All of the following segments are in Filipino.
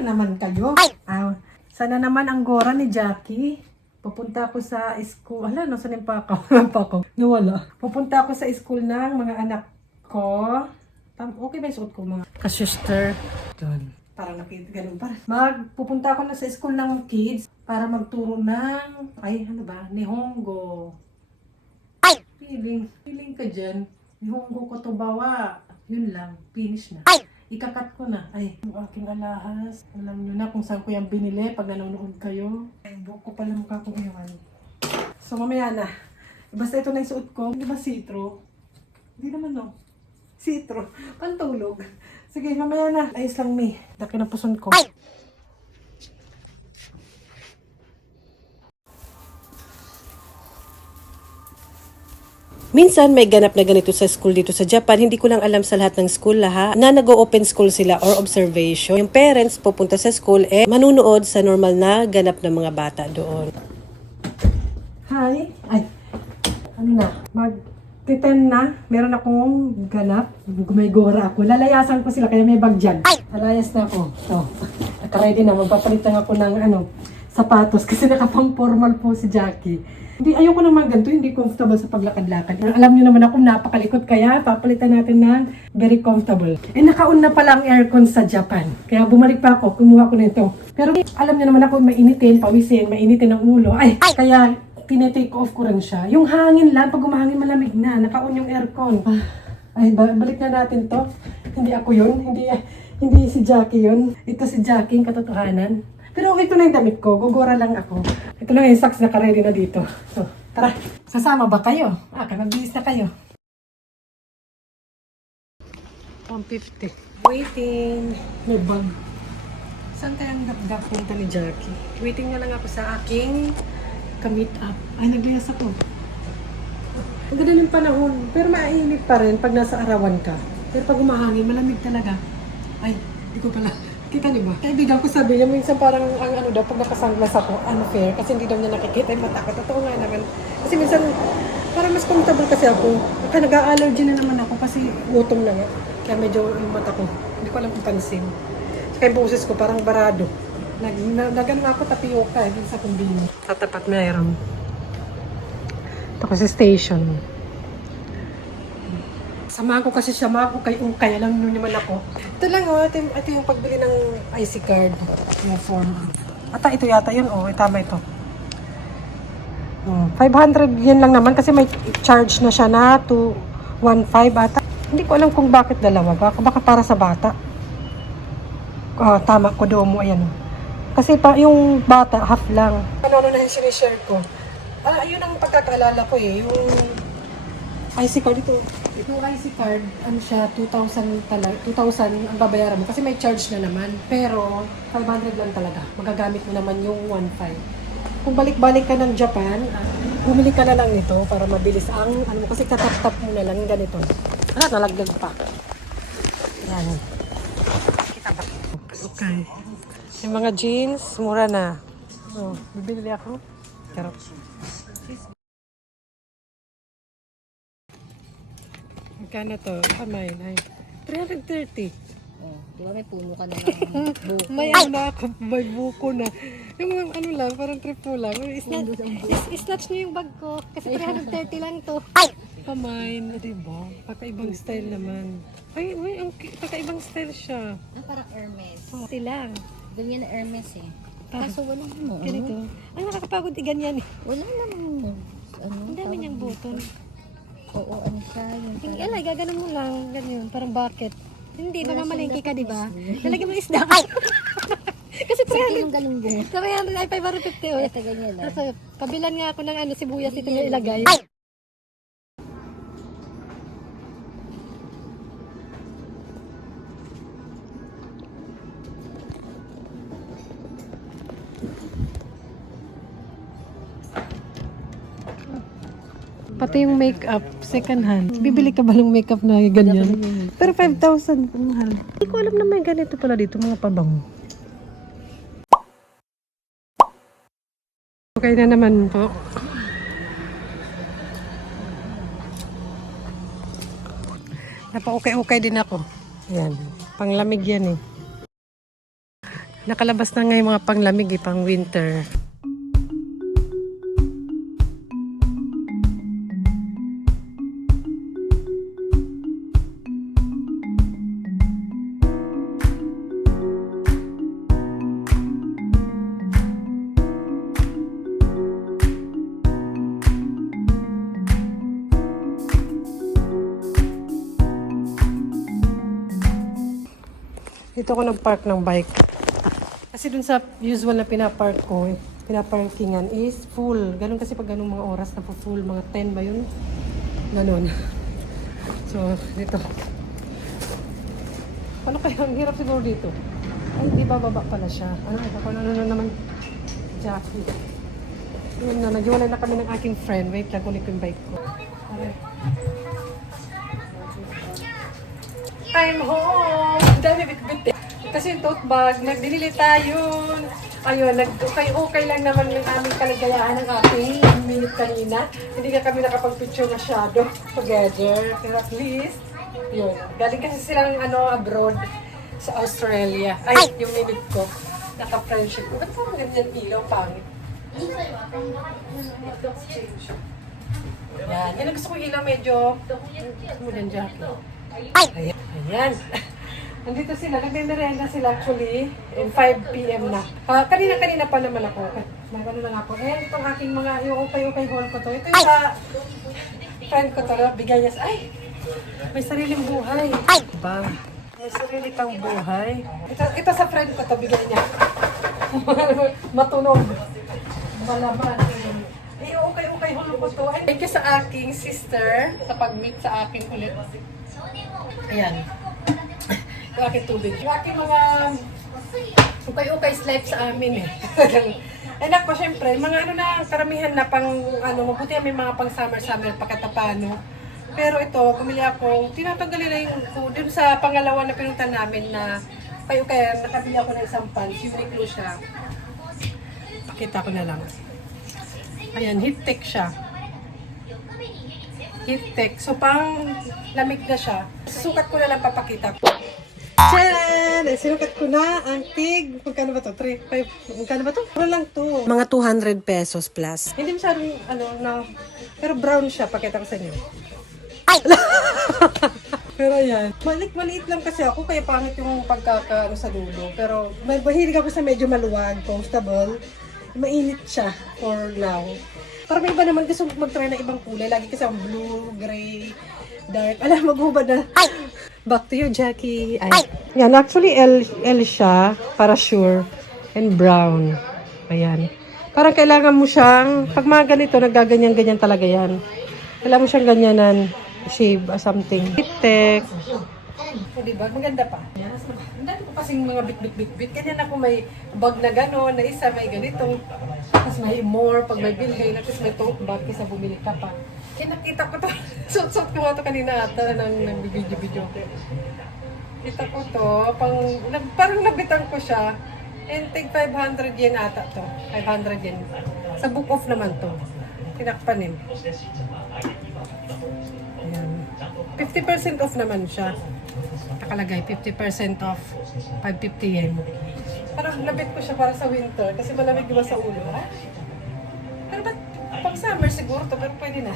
na naman kayo. Sana naman ang gora ni Jackie. Pupunta ako sa school. Hala, nasa pa ako? Nawala. Pupunta ako sa school ng mga anak ko. Okay ba yung suot ko mga kasister? Doon. Para nakita, ganun pa. Pupunta ako na sa school ng kids para magturo ng, ano ba? Nihongo. Feeling ka dyan. Nihongo ko to bawa. Yun lang. Finish na. Ikakat ko na. Yung aking alahas. Alam nyo na kung saan ko yung binili pag nanonood kayo. Buhok ko pala mukha kong iwan. So mamaya na. Basta ito na yung suot ko. Hindi ba sitro? Hindi naman no. Sitro. Pantulog. Sige, mamaya na. Ayos lang mi. Daki na puson ko. Minsan may ganap na ganito sa school dito sa Japan. Hindi ko lang alam sa lahat ng school na nag-open school sila or observation. Yung parents pupunta sa school manunood sa normal na ganap ng mga bata doon. Hi. Ano na? Mag-10 na. Meron akong ganap. May gora ako. Lalayasan ko sila kaya may bag dyan. Lalayas na ako. So, nakaready na. Magpapalit lang ako ng sapatos kasi nakapang formal po si Jackie. Ayoko naman ganito, hindi comfortable sa paglakad-lakad. Alam niyo naman ako, napakalikot kaya papalitan natin ng very comfortable. Nakaon na pala ang aircon sa Japan. Kaya bumalik pa ako, kumuha ko nito. Pero alam niyo naman ako, mainitin, pawisin, mainitin ang ulo. Kaya tinetake off ko rin siya. Yung hangin lang, pag umahangin malamig na, nakaon yung aircon. Balik na natin to. Hindi ako yun, hindi si Jackie yun. Ito si Jackie, yung katotohanan. Pero ito na yung damit ko, gugora lang ako. Ito na yung socks na karedy na dito. So, tara, sasama ba kayo? Magbihis na kayo. 150. Waiting. May bag. Saan kayang gap punta ni Jackie? Waiting na lang ako sa aking ka-meet up. Naglayas ako. Ang ganda ng panahon. Pero mainit pa rin pag nasa arawan ka. Pero pag umahangin, malamig talaga. Hindi ko pala. Kita niyo ba? Kaibigan ko sabi niya, minsan parang pag nakasunglass ako, unfair, kasi hindi daw niya nakikita yung mata ko. Totoo nga naman. Kasi minsan, parang mas comfortable kasi ako. Nag-a-allergy na naman ako kasi gutom na nga. Kaya medyo yung mata ko, hindi ko alam kung pansin. Kaya yung boses ko parang barado. Nagano ako tapioca din sa kumbini. Tatapat mayroon. Ito kasi station. Samahan ko kasi siya, kay Ukay. Alam nyo naman ako. Ito lang ito yung pagbili ng IC card. Yung form. Ito yata yun tama ito. 500 yan lang naman kasi may charge na siya na 215 ata. Hindi ko alam kung bakit dalawa. Baka para sa bata. Tama ko doon mo, ayan. Kasi yung bata, half lang. Ano na yung sinishare ko. Ayun ang pagkakaalala ko yung IC card ito. Yung IC card, siya, 2,000 talaga. 2,000 ang babayaran mo kasi may charge na naman. Pero 500 lang talaga. Magagamit mo naman yung 1,500. Kung balik-balik ka ng Japan, bumili ka na lang nito para mabilis ang kasi tatap-tap mo na lang ganito. Nalaglag pa. Yan. Kita ba? Okay. Yung mga jeans, mura na. Bibili ako. Charot. Magkano to? Kamay. 330. Di ba may puno ka na ng buko? May ako. May buko na. Yung lang, parang trip mo lang. Snatch niyo yung bag ko. Kasi 330 lang to. Kamay. Diba? Kakaibang style naman. Kakaibang style siya. Parang Hermes. Silang. Ganyan na Hermes Kaso wala mo. Ganito. Nakakapagod ganyan. Wala naman. Ang dami niyang button. Oo, siya. Yung gaganon mo lang. Ganyan. Parang bucket. Hindi, mamamalengke ka, di ba? Business. Lalagyan mo isda. Kasi 300. Yung galunggong. Sabi yan, ay 550. Ito ganyan lang. Tapos, pabilan nga ako ng sibuyas ito yung ilagay. Pati yung makeup, second hand. Bibili ka ba ng makeup na ganyan? Pero 5,000, mahal. Hindi ko alam na may ganito pala dito, mga pabango. Okay na naman po. Napa-okay din ako. Yan, panglamig yan Nakalabas na nga yung mga panglamig, pang winter. Dito ako nag-park ng bike. Kasi dun sa usual na pinapark ko, pinaparkingan is full. Ganun kasi pag ganun mga oras na full, mga 10 ba yun? Ganun. So, dito. Paano kaya? Ang hirap siguro dito. Ay, di ba baba pala siya? Ano na naman? Jackie. Yun na, naghiwalay na kami ng aking friend. Wait lang, kunin ko yung bike ko. Okay. I'm home! Dami bit-bit eh. Kasi yung tote bag, binili tayo. Ayun, nag-okay lang naman yung aming kaligayahan ng ating minute kanina. Hindi ka kami nakapag-picture masyado together. Pero at least, yun. Galing kasi silang abroad sa Australia. Ay, yung minute ko. Naka-friendship ko. Ba't po ganyan ilaw, pangit? Yan. Yan ang gusto kong ilaw medyo. Gusto mo dyan, Jackie. Ayan. Nandito sila, nagme-merenda sila actually in 5 p.m. na. Kanina pa naman ako. Nagano lang ako. Itong aking mga yung ukay-ukay haul ko to. Ito yung sa friend ko to. Bigay niya sa, may sariling buhay. Ba? May sarili kang buhay. Ito sa friend ko to, bigay niya. Matunog. Malaman. Ukay-ukay haul ko to. Thank you sa aking sister sa pag-meet sa akin ulit. Ayan. Yung aking tubig. Yung aking mga ukay-ukay slides sa amin eh. Eh nako, syempre, mga karamihan na pang, mabuti may mga pang summer pa katapano. Pero ito, bumili ako, tinatanggalin na yung dun sa pangalawa na pinunta namin na ukay-ukay, nakabili ako ng isang pants, Uniqlo siya. Pakita ko na lang. Ayan, heat tech siya. Heat tech. So, pang lamig na siya. Susukat ko na lang papakita ko. Tcharan! Sinukat ko na ang tig. Magkano ba to? 3, 5, magkano ba to? Ano lang to? Mga 200 pesos plus. Hindi masyadong, pero brown siya. Pakita ko sa inyo. Pero yan. Maliit lang kasi ako, kaya pangit yung pagkaka sa dulo. Pero mahilig ako sa medyo maluwag, comfortable. Mainit siya for now. Para may iba naman gusto mag-try ng ibang kulay. Lagi kasi ang blue, gray, dark. Alam, maghubad na. Back to you, Jackie. Ay. Yan, actually L siya, para sure. And brown. Ayan. Parang kailangan mo siyang, pag mga ganito, nagaganyan-ganyan talaga yan. Kailangan mo siyang ganyanan, shave or something. Tech. O diba? Maganda pa. Yan. Ang dami ko kasing mga bit. Ganyan ako may bag na gano'n, na isa may ganito. Tapos may more, pag may bilgay, tapos may tote bag, kasi bumili ka pa. Kaya nakita ko to. Suot ko nga to kanina ata ng video. Kita ko to, parang nabitan ko siya. And take 500 yen ata to. 500 yen. Sa book off naman to. Tinakpanin. Ayan. 50% off naman siya. Nakalagay, 50% off. 550 yen. Parang labit ko siya para sa winter. Kasi malamig diba sa ulo, ha? Pero ba't pag summer siguro to, pero pwede na.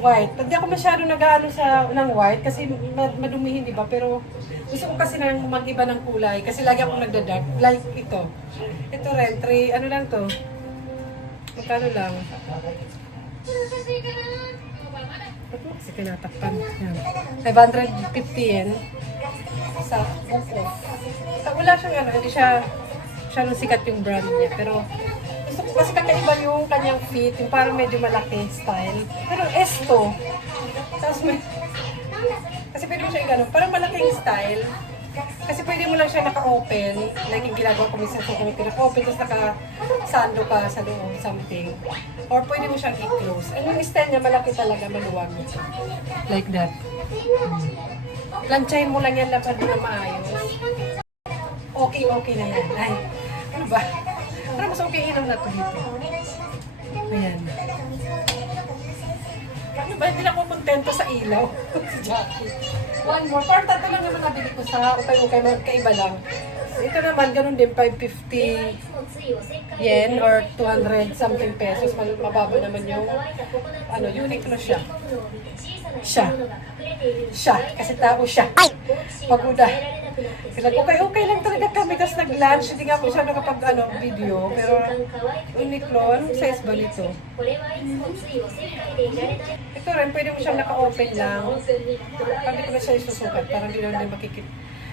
White. Hindi ako masyado nag-ano ng white kasi madumihin, di ba? Pero gusto ko kasi nang mag-iba ng kulay kasi lagi akong nagda-dark. Like ito. Ito rin, ano lang to? Magkano lang? Ba't mo kasi tinatakpan? Yan. 550 yen sa buko. Wala siyang hindi siya sikat yung brand niya. Pero gusto ko kasi kakaiba yung kanyang fit, yung parang medyo malaki style. Pero S to. Tapos kasi pwede mo siya yung gano'n, parang malaking style. Kasi pwede mo lang siya naka-open, like yung ginagawa ko minsan sa kami, naka-open, tapos naka-sando ka sa loob, something. Or pwede mo siyang i-close. And yung style niya, malaki talaga, maluwag. Like that. Planchahin mo lang yan, lapad mo na maayos. Okay na yan. Ay, ano ba? Parang mas okay ilaw na ito dito. Ayan. Ano ba? Hindi na ako kontento sa ilaw. Si Jackie. One more. Parang tatlo lang naman nabili ko sa ukay-ukay. Kaiba lang. ito naman, ganun din, 550 yen or 200 something pesos. Mababa naman yung, Uniqlo siya. Siya. Kasi tao siya. Paguda. Sila, okay lang talaga kami. Tapos nag-lunch, hindi nga po siya video. Pero, Uniqlo, anong size ba nito? Ito rin, pwede mo siyang naka-open lang. Pag ko na siya isusukat, parang hindi na makikita.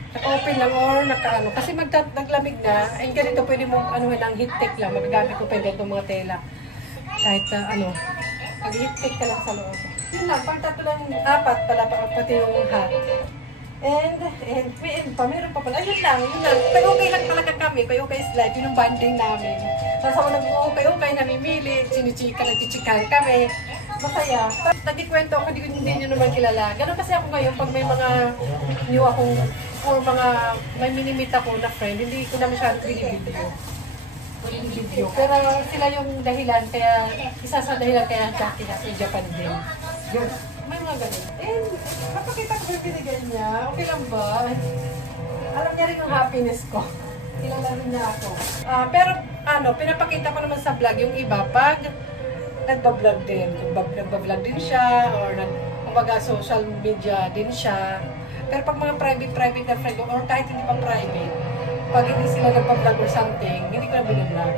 Naka-open lang or Kasi naglamig na, and ganito pwede mo ng heat tech lang. Magagamit ko pwede itong mga tela. Kahit pag heat tech ka lang sa loob. Yun lang, pang tatlo lang, apat pala, pati yung hat. And meron pa pala. Ayun lang. Pero okay lang talaga kami. Kayo okay is life. Yun yung bonding namin. Tapos ako nag-okay, namimili, nagchichikahan kami. Masaya. Tapos nagkikwento ako, hindi nyo naman kilala. Ganun kasi ako ngayon, pag may mga new akong, or may minimit ako na friend, hindi ko na masyadong video. Pero sila yung dahilan, isa sa dahilan kaya Jackie na sa Japan din. Yun. May mga ganun. Napakita ko yung binigay niya. Okay lang ba? Alam niya rin yung happiness ko. Kilala rin niya ako. Pero pinapakita ko naman sa vlog yung iba pag nagbablog din. Kung nagbablog din siya or kumbaga social media din siya. Pero pag mga private na friend or kahit hindi pa private, pag hindi sila nagbablog or something, hindi ko na binablog.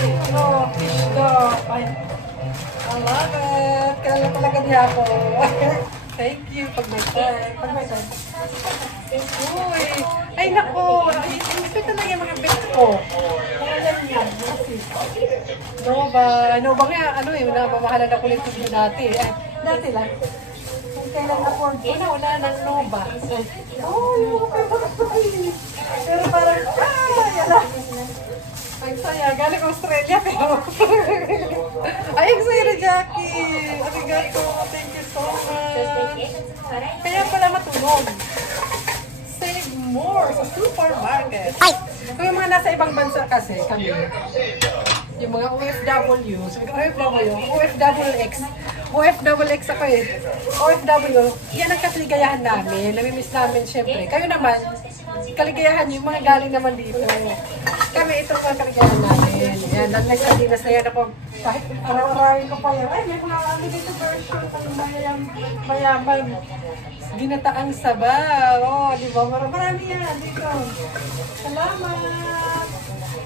Fish dog. I love it. Kailan talaga niya ako. Thank you. Pag may time. Uy. Ay, naku. Ito talaga yung mga best ko. Mga yan. Nova nga, namamahalan ako nito dati. Dati lang. Kung kailan afford ko na, wala ng Nova. Pero parang, yan. Ang saya, galing Australia pero ay, ang saya na Jackie! Arigato, thank you so much! Kaya pala matulog. Save more sa supermarket. Kung yung mga nasa ibang bansa kasi, kami, yung mga OFW, OFXX ako eh. OFW, yan ang kaligayahan namin. Namimiss namin syempre. Kayo naman, kaligayahan yung mga galing naman dito. Kami, ito ang kaligayahan namin. Yan, nag-next sa dinas na yan ako. Kahit araw-arawin ko pa yan. Ay, may mga dito version. Mayaman. Ginataang sabaw. Di ba? Marami yan dito. Salamat.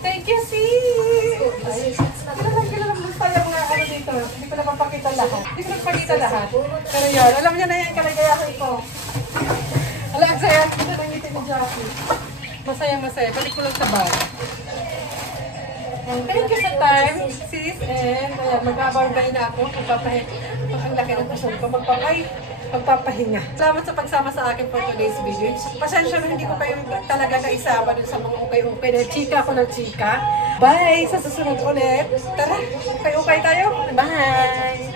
Thank you, sis. Kailan mo tayo mga dito. Hindi ko na papakita lahat. Pero yan, alam niya na yan, kaligayahan ko. Alam, ang saya. Ito ang ngiti ni Jackie. Masaya. Balik ko lang sa bar. Thank you sa time, sis. And mag-abarbay na ako. Ang laki ng puso ko. Magpapahinga. Salamat sa pagsama sa akin for today's video. Pasensya na hindi ko kayo talaga naisama dun sa mga ukay-ukay. Chika ako ng chika. Bye! Sa susunod ulit. Tara, ukay-ukay tayo. Bye!